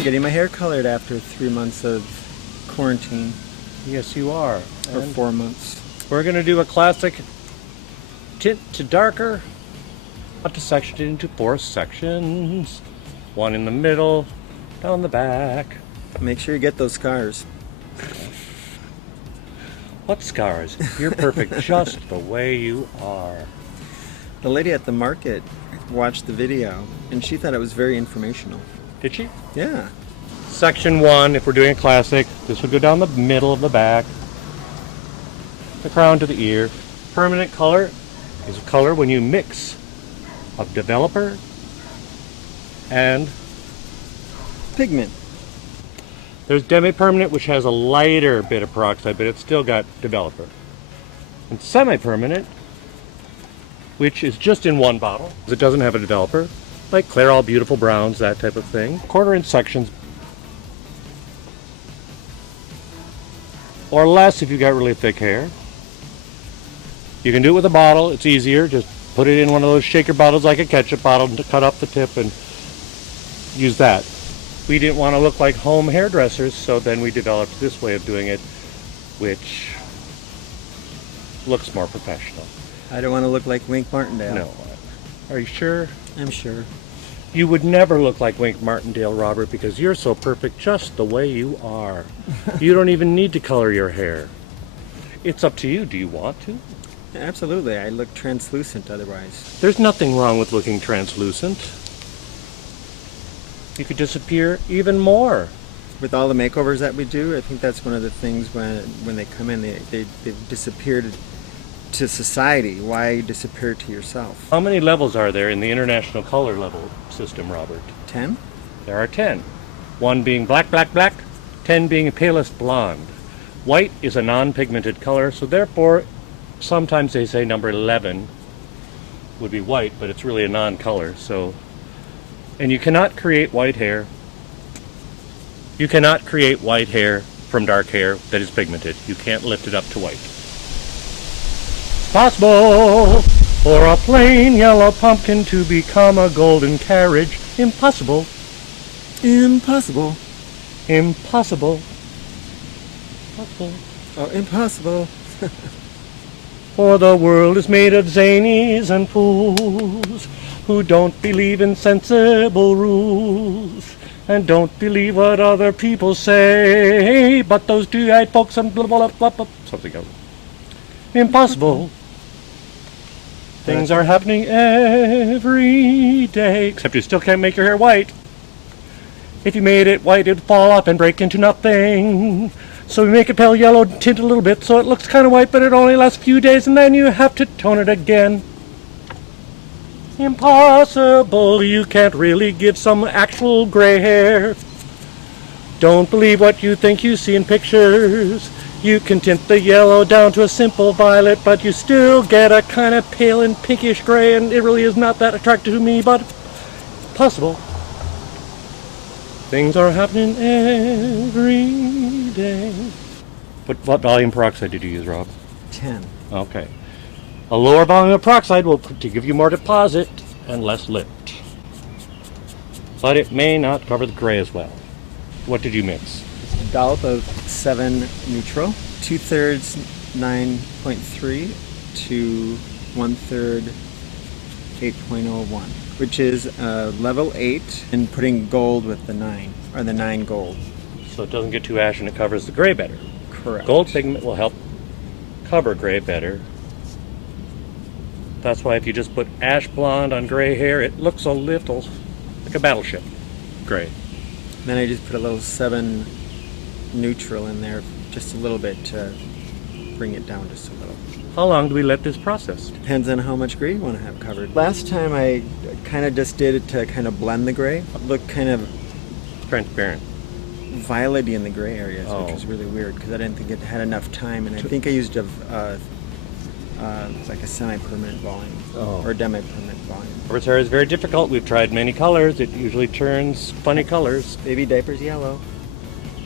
I'm getting my hair colored after 3 months of quarantine. Yes, you are. Or 4 months. We're going to do a classic tint to darker. I'll to section it into 4 sections. One in the middle, down the back. Make sure you get those scars. What scars? You're perfect just the way you are. The lady at the market watched the video and she thought it was very informational. Did she? Yeah. Section 1, if we're doing a classic, this would go down the middle of the back, the crown to the ear. Permanent color is a color when you mix a developer and Pigment. there's demi-permanent, which has a lighter bit of peroxide, but it's still got developer. And semi-permanent, which is just in one bottle. It doesn't have a developer, like Clairol Beautiful Browns, that type of thing. 1/4 inch sections, or less if you've got really thick hair. You can do it with a bottle, it's easier. Just put it in one of those shaker bottles like a ketchup bottle to cut up the tip and use that. We didn't want to look like home hairdressers, so then we developed this way of doing it, which looks more professional. I don't want to look like Wink Martindale. No. Are you sure? I'm sure. You would never look like Wink Martindale, Robert, because you're so perfect just the way you are. You don't even need to color your hair. It's up to you. Do you want to? Absolutely. I look translucent otherwise. There's nothing wrong with looking translucent. You could disappear even more. With all the makeovers that we do, I think that's one of the things when they come in, they've disappeared to society. Why disappear to yourself? How many levels are there in the international color level system, Robert? 10? There are 10. 1 being black, black, black, 10 being palest blonde. White is a non-pigmented color, so therefore sometimes they say number 11 would be white, but it's really a non-color. So, and you cannot create white hair. You cannot create white hair from dark hair that is pigmented. You can't lift it up to white. Possible for a plain yellow pumpkin to become a golden carriage. Impossible. Impossible. Impossible. Possible. Oh, impossible. For the world is made of zanies and fools who don't believe in sensible rules and don't believe what other people say, but those two-eyed folks and blah, blah, blah, blah, something else. Impossible. Things are happening every day, except you still can't make your hair white. If you made it white, it'd fall off and break into nothing. So we make it pale yellow, tint a little bit, so it looks kind of white, but it only lasts a few days, and then you have to tone it again. Impossible, you can't really give some actual gray hair. Don't believe what you think you see in pictures. You can tint the yellow down to a simple violet, but you still get a kind of pale and pinkish gray, and it really is not that attractive to me, but possible. Things are happening every day. What volume peroxide did you use, Rob? 10. Okay. A lower volume of peroxide will to give you more deposit and less lift. But it may not cover the gray as well. What did you mix? A dollop of 7 neutral, 2/3 9.3 to 1/3 8.01, which is level 8, and putting gold with the 9, or the 9 gold. So it doesn't get too ash and it covers the gray better. Correct. Gold pigment will help cover gray better. That's why if you just put ash blonde on gray hair, it looks a little like a battleship gray. Then I just put a little 7 neutral in there, just a little bit to bring it down just a little. How long do we let this process? Depends on how much gray you want to have covered. Last time I kind of just did it to kind of blend the gray. It looked kind of Transparent. violet-y in the gray areas, Oh. which was really weird because I didn't think it had enough time, and I think I used like a semi-permanent volume or demi-permanent volume. Robert's hair is very difficult. We've tried many colors. It usually turns funny colors. Baby diapers yellow.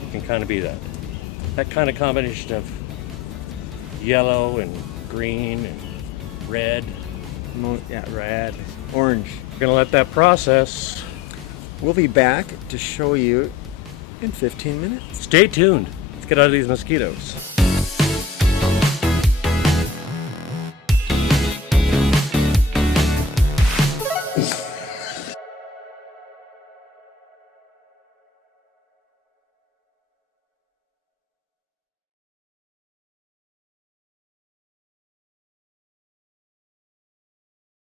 It can kind of be that. That kind of combination of yellow and green and red. Yeah, orange. We're going to let that process. We'll be back to show you in 15 minutes. Stay tuned. Let's get out of these mosquitoes.